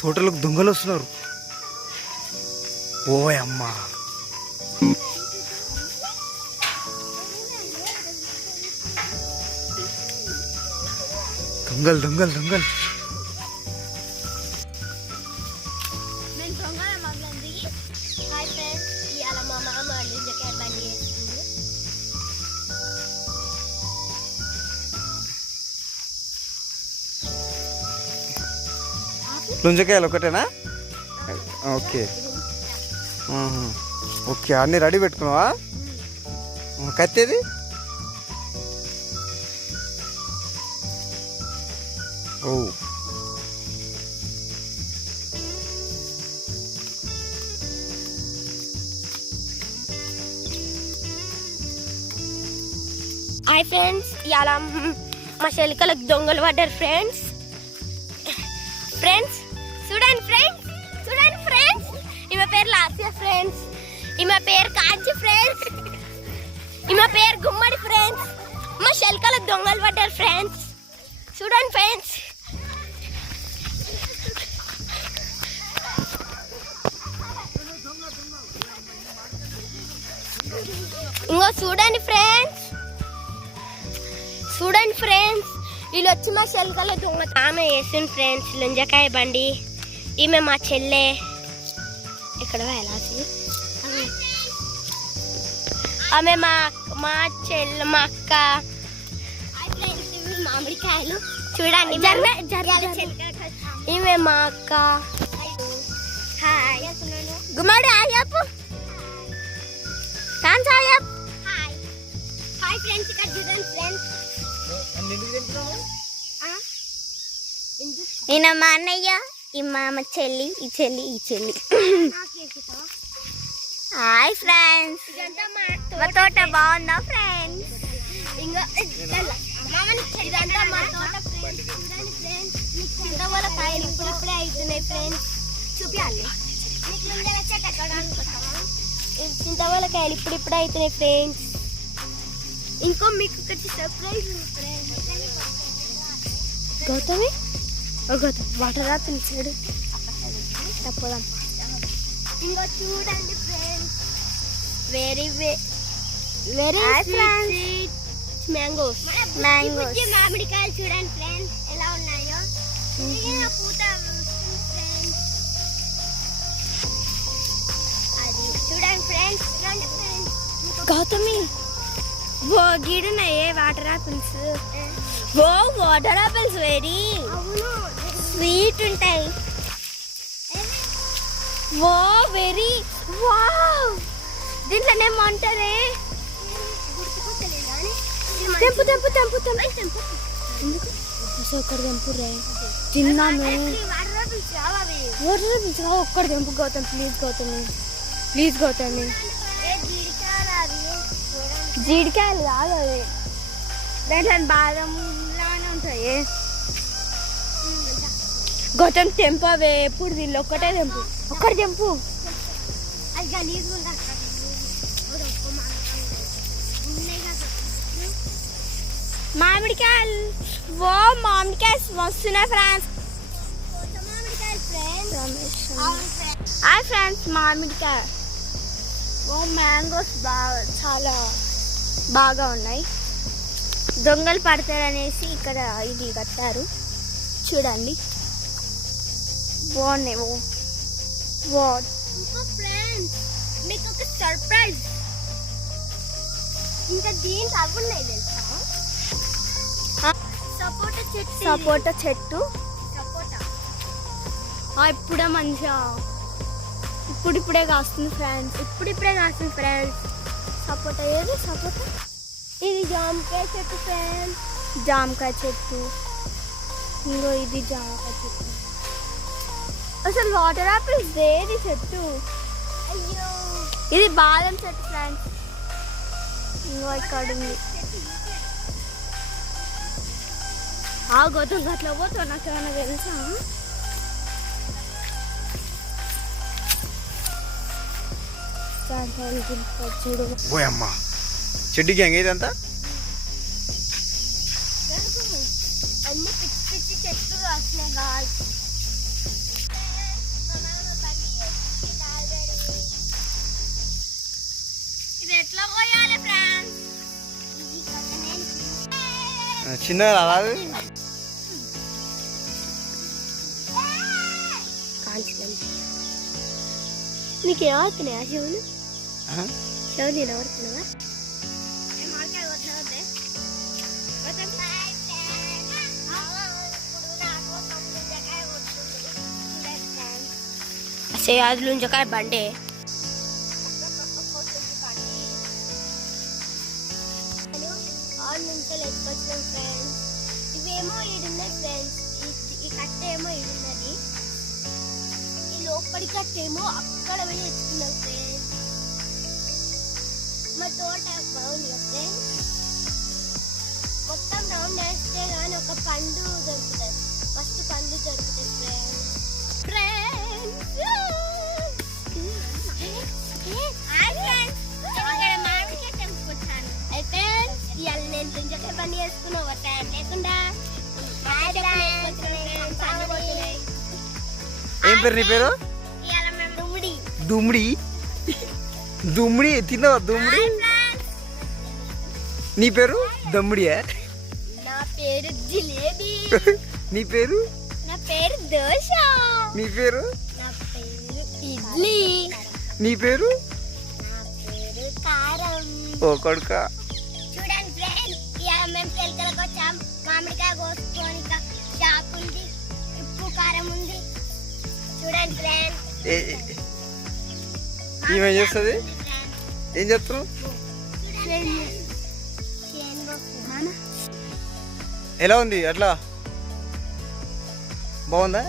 తోటలకు దొంగలు వస్తున్నారు. ఓయ్ అమ్మా, దొంగలు దొంగలు దొంగలు. లుంజకాయలు ఒకటేనా? ఓకే ఓకే, అన్నీ రెడీ పెట్టుకున్నావా? కత్తేది? ఓ హాయ్ ఫ్రెండ్స్, ఇలా మా చెలికలకు దొంగలు పడ్డారు ఫ్రెండ్స్. ఫ్రెండ్స్ చూడండి, ఫ్రెండ్స్ ఈమె పేరు లాస్య ఫ్రెండ్స్, ఈమె పేరు కాంచి ఫ్రెండ్స్, ఈమె పేరు గుమ్మడి ఫ్రెండ్స్. మా చెలికలకు దొంగలు పడ్డారు ఫ్రెండ్స్. చూడండి ఫ్రెండ్స్, ఇంకో చూడండి ఫ్రెండ్స్ వీళ్ళు వచ్చి మా చెలికల దొంగ ఆమె వేసింది ఫ్రెండ్స్ లుంజకాయ బండి. ఈమె మా చెల్లె. ఇక్కడ వెళ్ళాల్సి ఆమె మా చెల్లె, మా అక్క. మామిడికాయలు చూడండి, ఈమె మా అక్క. గుమ్మడి ఆయప్పు హాయ్ ఫ్రెండ్స్. ఇక్కడ చూడండి ఫ్రెండ్స్, ఈయన మా అన్నయ్య, ఈ మా చెల్లి, ఈ చెల్లి. హాయ్ ఫ్రెండ్స్, మా తోట బాగుందా ఫ్రెండ్స్? ఇదంతా మా తోట ఫ్రెండ్స్. చింతవలకాయలు ఇప్పుడిప్పుడే అవుతున్నాయి ఫ్రెండ్స్. చూపించాలి, చింతవలకాయలు ఇప్పుడిప్పుడే అవుతున్నాయి ఫ్రెండ్స్. ఇంకో మీకు ఒకటి సర్ప్రైజ్ గౌతమి. వాటర్ రా పిలిచాడు, తప్పదాం. ఇంకో చూడండి ఫ్రెండ్స్, వెరీ స్వీట్ మ్యాంగోస్. మామిడికాయలు చూడండి ఫ్రెండ్స్ ఎలా ఉన్నాయో. పూత అది చూడండి ఫ్రెండ్స్. గౌతమి ఓ గీడున్నాయే వాటర్ ఆపిల్స్. ఓ వాటర్ ఆపిల్స్ వెరీ స్వీట్ ఉంటాయి. ఓ వెరీ వావ్, దీంట్లోనేమంటారే? తెంపు ఒక్కడు తెంపు రే, తిన్నామే. ఒక్కడు తెంపు గౌతమ్, ప్లీజ్ గౌతమి. జీడికాయలు కాదు అవి, దాంట్లో బాదం లాగానే ఉంటాయి. గౌతమ్ తెంపవే, ఎప్పుడు దీనిలో ఒక్కటే తెంపు. మామిడికాయలు వస్తున్నాయి ఫ్రెండ్స్. హాయ్ ఫ్రెండ్స్, మామిడికాయ. మ్యాంగోస్ చాలా బాగా ఉన్నాయి. దొంగలు పడతారనేసి ఇక్కడ ఇది కట్టారు చూడండి, బాగున్నాయి. ఫ్రెండ్స్ మీకు ఒక సర్ప్రైజ్. ఇంకా దీంట్లో అవున్నాయి తెలుసా? సపోటా చెట్టు. ఇప్పుడే మంచిగా ఇప్పుడిప్పుడే కాస్తుంది ఫ్రెండ్స్. సపోటా ఏది? సపోటా ఇది జామకాయ చెట్టు ఫ్రెండ్స్. జామకాయ చెట్టు. ఇంకో ఇది జామకాయ చెట్టు. అసలు వాటర్ ఆపిల్స్ ఏది చెట్టు? అయ్యో, ఇది బాదం చెట్టు ఫ్రెండ్స్. ఇంకో ఇక్కడ ఉంది. ఆ గోతం అట్లా పోతావు నాకు ఏమైనా తెలుసా? చూడు ఓ అమ్మ చెడ్డి గ్యాంగ్ ఇదంతా. అన్ని పిచ్చి పిచ్చి చెట్లు కాస్తున్నాయి గాలి. ఇది ఎట్లా పోయాలి ఫ్రెండ్స్? చిన్నగా రాదు. నీకు ఏమవుతున్నాయా శివులు? శివులు నిలబడుతున్నావా? అది లుంజకాయ బండే. ఆరు నుంచి ఎత్తుకొచ్చినాం ఫ్రెండ్స్. ఇవేమో ఈడున్నాయి ఫ్రెండ్స్. ఈ కట్ట ఏమో ఈడున్నది, ఈ లోపలి కట్ట ఏమో అక్కడ వెళ్ళి తెచ్చుకున్నాం ఫ్రెండ్స్. మా తోట బాగుంది ఫ్రెండ్స్. మొత్తం రౌండ్ వేస్తే కానీ ఒక పండు దొరుకుతుంది, మస్తు పండు దొరుకుతుంది ఫ్రెండ్స్. పని చేసుకున్నావు టైం లేకుండా. ఏం పేరు నీ పేరు? దుమ్మిడి. దుమ్మిడి దుమ్మిడి తిన్నావా? దుమ్మిడి. నీ పేరు దమ్ముడియా? నా పేరు జిలేబీ. నీ పేరు? నా పేరు దోశ. నీ పేరు? నా పేరు ఇడ్లీ. నీ పేరు? నా పేరు కారం. ఓ కొడుక. చూడండి ఫ్రెండ్స్, ఇవాళ మేము పెళ్ళికి వచ్చాం. మామిడికాయ కోసుకొని షాప్ ఉంది, ఉప్పు కారం ఉంది. చూడండి ఫ్రెండ్స్. ఏమేం చేస్తుంది? ఏం చేస్తున్నావు? ఎలా ఉంది? అట్లా బాగుందా?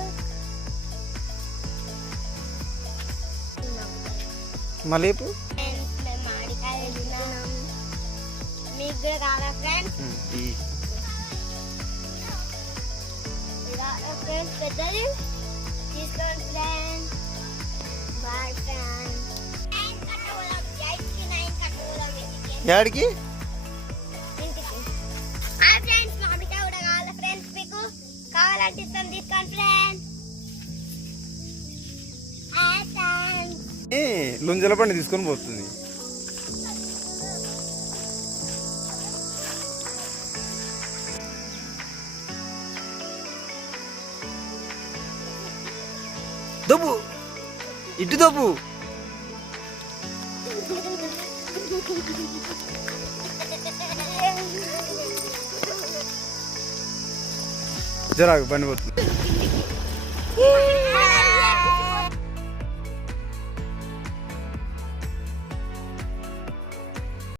మళ్ళీ ఇప్పుడు మీకు కూడా కావాలా ఫ్రెండ్స్? ఫ్రెండ్స్ పెద్దది తీసుకోండి ఫ్రెండ్స్. Bye friends. యాడికి? ఫ్రెండ్స్ మామిడికాయ కూడా కావాలా ఫ్రెండ్స్? మీకు కావాలంటే ఇస్తాం, తీసుకోండి ఫ్రెండ్స్. లుంజల పండు తీసుకొని పోతుంది. దబ్బు ఇటు దబ్బు. జరాకు బండి పోతుంది.